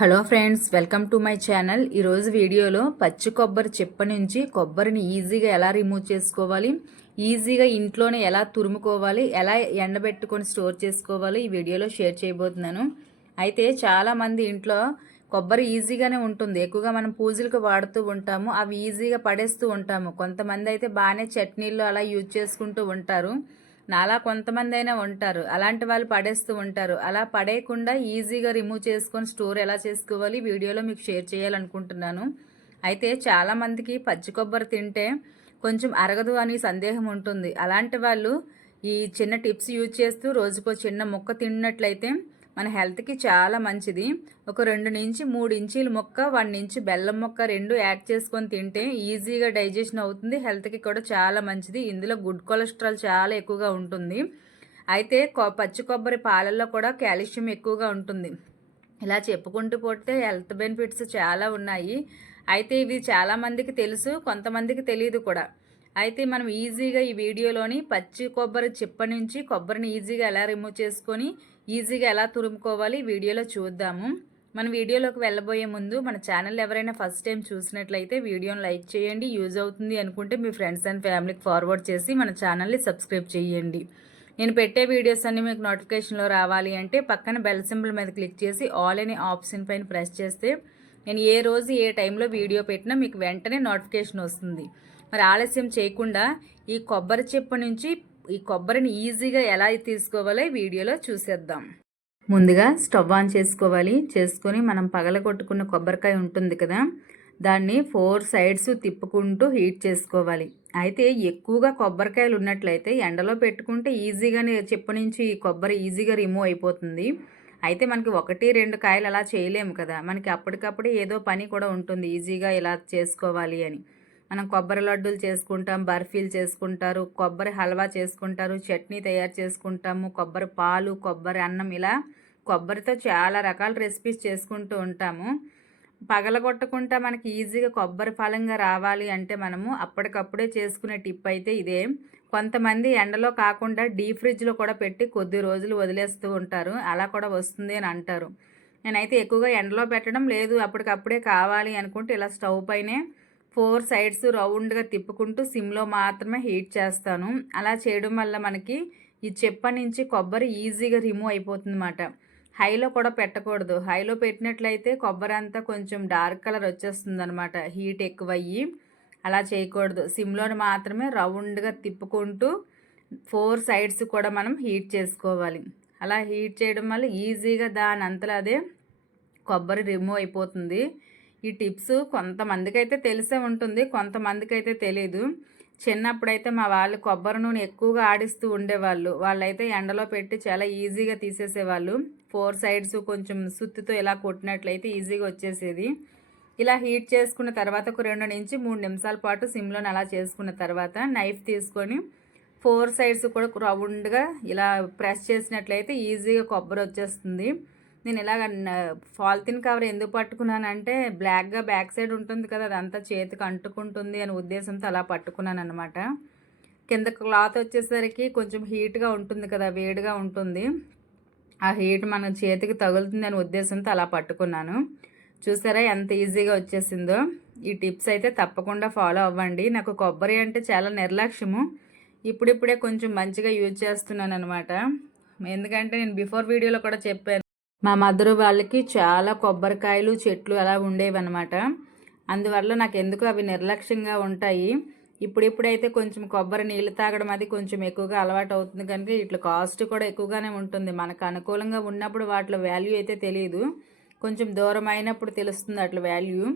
Hello friends, welcome to my channel. ఈరోజు వీడియోలో పచ్చి కొబ్బరి చిప్ప నుంచి కొబ్బరిని ఈజీగా ఎలా రిమూవ్ చేసుకోవాలి, ఈజీగా ఇంట్లోనే ఎలా తురుముకోవాలి, ఎలా ఎండబెట్టుకొని స్టోర్ చేసుకోవాలి ఈ వీడియోలో షేర్ చేయబోతున్నాను. అయితే చాలామంది ఇంట్లో కొబ్బరి ఈజీగానే ఉంటుంది, ఎక్కువగా మనం పూజలకు వాడుతూ ఉంటాము, అవి ఈజీగా పడేస్తూ ఉంటాము. కొంతమంది అయితే బాగానే చట్నీల్లో అలా యూజ్ చేసుకుంటూ ఉంటారు. నాలా కొంతమంది అయినా ఉంటారు, అలాంటి వాళ్ళు పడేస్తూ ఉంటారు. అలా పడేయకుండా ఈజీగా రిమూవ్ చేసుకొని స్టోర్ ఎలా చేసుకోవాలి వీడియోలో మీకు షేర్ చేయాలనుకుంటున్నాను. అయితే చాలామందికి పచ్చి కొబ్బరి తింటే కొంచెం అరగదు అని సందేహం ఉంటుంది. అలాంటి వాళ్ళు ఈ చిన్న టిప్స్ యూజ్ చేస్తూ రోజుకో చిన్న ముక్క తిన్నట్లయితే మన హెల్త్కి చాలా మంచిది. ఒక 2 నుంచి 3 ఇంచీల ముక్క, 1 ఇంచు బెల్లం ముక్క 2 యాడ్ చేసుకొని తింటే ఈజీగా డైజెషన్ అవుతుంది, హెల్త్కి కూడా చాలా మంచిది. ఇందులో గుడ్ కొలెస్ట్రాల్ చాలా ఎక్కువగా ఉంటుంది. అయితే పచ్చి కొబ్బరి పాలల్లో కూడా కాల్షియం ఎక్కువగా ఉంటుంది. ఇలా చెప్పుకుంటూ పోతే హెల్త్ బెనిఫిట్స్ చాలా ఉన్నాయి. అయితే ఇవి చాలామందికి తెలుసు, కొంతమందికి తెలియదు కూడా. అయితే మనం ఈజీగా ఈ వీడియోలోని పచ్చి కొబ్బరి చిప్ప నుంచి కొబ్బరిని ఈజీగా ఎలా రిమూవ్ చేసుకొని ఈజీగా ఎలా తురుముకోవాలి వీడియోలో చూద్దాము. మన వీడియోలోకి వెళ్ళబోయే ముందు మన ఛానల్ ఎవరైనా ఫస్ట్ టైం చూసినట్లయితే వీడియోని లైక్ చేయండి, యూజ్ అవుతుంది అనుకుంటే మీ ఫ్రెండ్స్ అండ్ ఫ్యామిలీకి ఫార్వర్డ్ చేసి మన ఛానల్ని సబ్స్క్రైబ్ చేయండి. నేను పెట్టే వీడియోస్ అన్ని మీకు నోటిఫికేషన్లో రావాలి అంటే పక్కన బెల్ సింబల్ మీద క్లిక్ చేసి ఆల్ అనే ఆప్షన్ పైన ప్రెస్ చేస్తే నేను ఏ రోజు ఏ టైంలో వీడియో పెట్టినా మీకు వెంటనే నోటిఫికేషన్ వస్తుంది. మరి ఆలస్యం చేయకుండా ఈ కొబ్బరి చిప్ప నుంచి ఈ కొబ్బరిని ఈజీగా ఎలా తీసుకోవాలో వీడియోలో చూసేద్దాం. ముందుగా స్టవ్ ఆన్ చేసుకొని మనం పగలగొట్టుకున్న కొబ్బరికాయ ఉంటుంది కదా, దాన్ని 4 సైడ్స్ తిప్పుకుంటూ హీట్ చేసుకోవాలి. అయితే ఎక్కువగా కొబ్బరికాయలు ఉన్నట్లయితే ఎండలో పెట్టుకుంటే ఈజీగానే చిప్ప నుంచి కొబ్బరి ఈజీగా రిమూవ్ అయిపోతుంది. అయితే మనకి 1-2 కాయలు అలా చేయలేము కదా, మనకి అప్పటికప్పుడు ఏదో పని కూడా ఉంటుంది ఈజీగా ఇలా చేసుకోవాలి అని. మనం కొబ్బరి లడ్డూలు చేసుకుంటాం, బర్ఫీలు చేసుకుంటారు, కొబ్బరి హల్వా చేసుకుంటారు, చట్నీ తయారు చేసుకుంటాము, కొబ్బరి పాలు, కొబ్బరి అన్నం, ఇలా కొబ్బరితో చాలా రకాల రెసిపీస్ చేసుకుంటూ ఉంటాము. పగలగొట్టకుండా మనకి ఈజీగా కొబ్బరి ఫలంగా రావాలి అంటే మనము అప్పటికప్పుడే చేసుకునే టిప్ అయితే ఇదే. కొంతమంది ఎండలో కాకుండా డీప్ ఫ్రిడ్జ్లో కూడా పెట్టి కొద్ది రోజులు వదిలేస్తూ ఉంటారు, అలా కూడా వస్తుంది అని అంటారు. నేనైతే ఎక్కువగా ఎండలో పెట్టడం లేదు, అప్పటికప్పుడే కావాలి అనుకుంటే ఇలా స్టవ్ పైనే 4 సైడ్స్ రౌండ్గా తిప్పుకుంటూ సిమ్లో మాత్రమే హీట్ చేస్తాను. అలా చేయడం వల్ల మనకి ఈ చెప్ప నుంచి కొబ్బరి ఈజీగా రిమూవ్ అయిపోతుంది అన్నమాట. హైలో కూడా పెట్టకూడదు, హైలో పెట్టినట్లయితే కొబ్బరి అంతా కొంచెం డార్క్ కలర్ వచ్చేస్తుంది అనమాట, హీట్ ఎక్కువయ్యి. అలా చేయకూడదు, సిమ్లోని మాత్రమే రౌండ్గా తిప్పుకుంటూ 4 సైడ్స్ కూడా మనం హీట్ చేసుకోవాలి. అలా హీట్ చేయడం వల్ల ఈజీగా దాని అంతలో అదే కొబ్బరి రిమూవ్ అయిపోతుంది. ఈ టిప్స్ కొంతమందికి అయితే తెలిసే ఉంటుంది, కొంతమందికి అయితే తెలీదు. చిన్నప్పుడైతే మా వాళ్ళు కొబ్బరి నూనె ఎక్కువగా ఆడిస్తూ ఉండేవాళ్ళు, వాళ్ళైతే ఎండలో పెట్టి చాలా ఈజీగా తీసేసేవాళ్ళు. 4 సైడ్స్ కొంచెం సుత్తితో ఇలా కొట్టినట్లయితే ఈజీగా వచ్చేసేది. ఇలా హీట్ చేసుకున్న తర్వాత ఒక 2 నుంచి 3 నిమిషాల పాటు సిమ్లోని అలా చేసుకున్న తర్వాత నైఫ్ తీసుకొని 4 సైడ్స్ కూడా రౌండ్గా ఇలా ప్రెస్ చేసినట్లయితే ఈజీగా కొబ్బరి వచ్చేస్తుంది. నేను ఇలాగ పాలిథిన్ కవర్ ఎందుకు పట్టుకున్నానంటే బ్లాక్గా బ్యాక్ సైడ్ ఉంటుంది కదా, అదంతా చేతికి అంటుకుంటుంది అనే ఉద్దేశంతో అలా పట్టుకున్నాను అనమాట. కింద క్లాత్ వచ్చేసరికి కొంచెం హీట్గా ఉంటుంది కదా, వేడిగా ఉంటుంది, ఆ హీట్ మన చేతికి తగులుతుంది అనే ఉద్దేశంతో అలా పట్టుకున్నాను. చూసారా ఎంత ఈజీగా వచ్చేసిందో. ఈ టిప్స్ అయితే తప్పకుండా ఫాలో అవ్వండి. నాకు కొబ్బరి అంటే చాలా నిర్లక్ష్యము, ఇప్పుడిప్పుడే కొంచెం మంచిగా యూజ్ చేస్తున్నాను అనమాట. ఎందుకంటే నేను బిఫోర్ వీడియోలో కూడా చెప్పాను, మా మదరు వాళ్ళకి చాలా కొబ్బరికాయలు చెట్లు అలా ఉండేవి అనమాట. అందువల్ల నాకు ఎందుకు అవి నిర్లక్ష్యంగా ఉంటాయి. ఇప్పుడిప్పుడైతే కొంచెం కొబ్బరి నీళ్ళు తాగడం అది కొంచెం ఎక్కువగా అలవాటు అవుతుంది కనుక ఇట్లా కాస్ట్ కూడా ఎక్కువగానే ఉంటుంది. మనకు అనుకూలంగా ఉన్నప్పుడు వాటిలో వాల్యూ అయితే తెలియదు, కొంచెం దూరం అయినప్పుడు తెలుస్తుంది అట్లా వాల్యూ.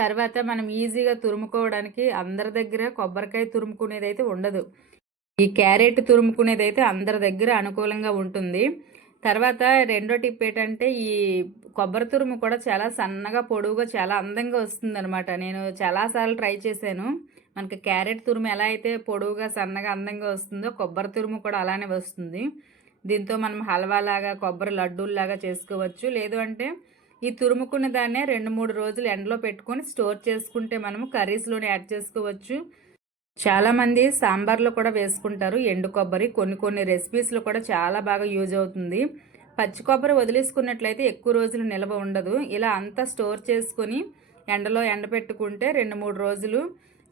తర్వాత మనం ఈజీగా తురుముకోవడానికి అందరి దగ్గర కొబ్బరికాయ తురుముకునేది అయితే ఉండదు, ఈ క్యారెట్ తురుముకునేది అయితే అందరి దగ్గర అనుకూలంగా ఉంటుంది. తర్వాత రెండో టిప్ ఏంటంటే ఈ కొబ్బరి తురుము కూడా చాలా సన్నగా పొడవుగా చాలా అందంగా వస్తుంది అనమాట. నేను చాలాసార్లు ట్రై చేశాను. మనకి క్యారెట్ తురుము ఎలా అయితే పొడవుగా సన్నగా అందంగా వస్తుందో కొబ్బరి తురుము కూడా అలానే వస్తుంది. దీంతో మనం హల్వాలాగా కొబ్బరి లడ్డూల్లాగా చేసుకోవచ్చు. లేదు అంటే ఈ తురుముకున్న దాన్నే 2-3 రోజులు ఎండలో పెట్టుకొని స్టోర్ చేసుకుంటే మనము కర్రీస్లోనే యాడ్ చేసుకోవచ్చు. చాలామంది సాంబార్లో కూడా వేసుకుంటారు ఎండు కొబ్బరి, కొన్ని రెసిపీస్లో కూడా చాలా బాగా యూజ్ అవుతుంది. పచ్చి కొబ్బరి వదిలేసుకున్నట్లయితే ఎక్కువ రోజులు నిల్వ ఉండదు. ఇలా అంతా స్టోర్ చేసుకొని ఎండలో ఎండబెట్టుకుంటే 2-3 రోజులు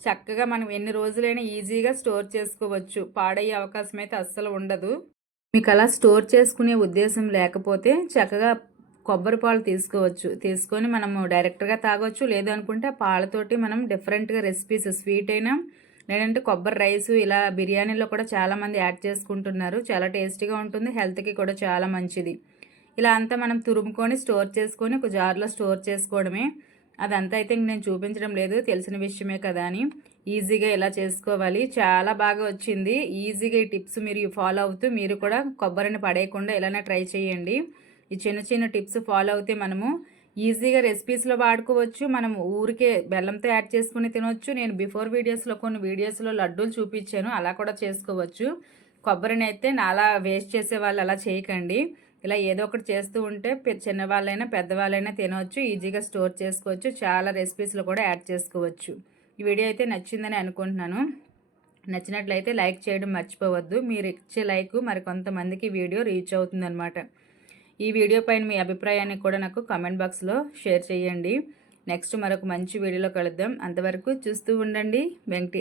చక్కగా మనం ఎన్ని రోజులైనా ఈజీగా స్టోర్ చేసుకోవచ్చు. పాడయ్యే అవకాశం అయితే అస్సలు ఉండదు. మీకు అలా స్టోర్ చేసుకునే ఉద్దేశం లేకపోతే చక్కగా కొబ్బరి పాలు తీసుకోవచ్చు. తీసుకొని మనము డైరెక్ట్గా తాగొచ్చు. లేదు అనుకుంటే పాలతోటి మనం డిఫరెంట్గా రెసిపీస్ స్వీట్ అయినా లేదంటే కొబ్బరి రైస్ ఇలా బిర్యానీలో కూడా చాలామంది యాడ్ చేసుకుంటున్నారు. చాలా టేస్టీగా ఉంటుంది, హెల్త్కి కూడా చాలా మంచిది. ఇలా అంతా మనం తురుముకొని స్టోర్ చేసుకొని ఒక జార్లో స్టోర్ చేసుకోవడమే. అదంతా అయితే ఇంక నేను చూపించడం లేదు, తెలిసిన విషయమే కదా అని. ఈజీగా ఇలా చేసుకోవాలి. చాలా బాగా వచ్చింది. ఈజీగా ఈ టిప్స్ మీరు ఫాలో అవుతూ మీరు కూడా కొబ్బరిని పడేయకుండా ఇలానే ట్రై చేయండి. ఈ చిన్న చిన్న టిప్స్ ఫాలో అవుతే మనము ఈజీగా రెసిపీస్లో వాడుకోవచ్చు. మనం ఊరికే బెల్లంతో యాడ్ చేసుకుని తినవచ్చు. నేను బిఫోర్ వీడియోస్లో కొన్ని వీడియోస్లో లడ్డూలు చూపించాను, అలా కూడా చేసుకోవచ్చు. కొబ్బరిని అయితే నాలా వేస్ట్ చేసే వాళ్ళు అలా చేయకండి. ఇలా ఏదో ఒకటి చేస్తూ ఉంటే చిన్నవాళ్ళైనా పెద్దవాళ్ళైనా తినవచ్చు, ఈజీగా స్టోర్ చేసుకోవచ్చు. చాలా రెసిపీస్లో కూడా యాడ్ చేసుకోవచ్చు. ఈ వీడియో అయితే నచ్చిందని అనుకుంటున్నాను. నచ్చినట్లయితే లైక్ చేయడం మర్చిపోవద్దు. మీరు ఇచ్చే లైక్ మరి కొంతమందికి వీడియో రీచ్ అవుతుందన్నమాట. ఈ వీడియో పైన మీ అభిప్రాయాన్ని కూడా నాకు కామెంట్ బాక్స్లో షేర్ చేయండి. నెక్స్ట్ మరొక మంచి వీడియోలో కలుద్దాం. అంతవరకు చూస్తూ ఉండండి వెంకటి.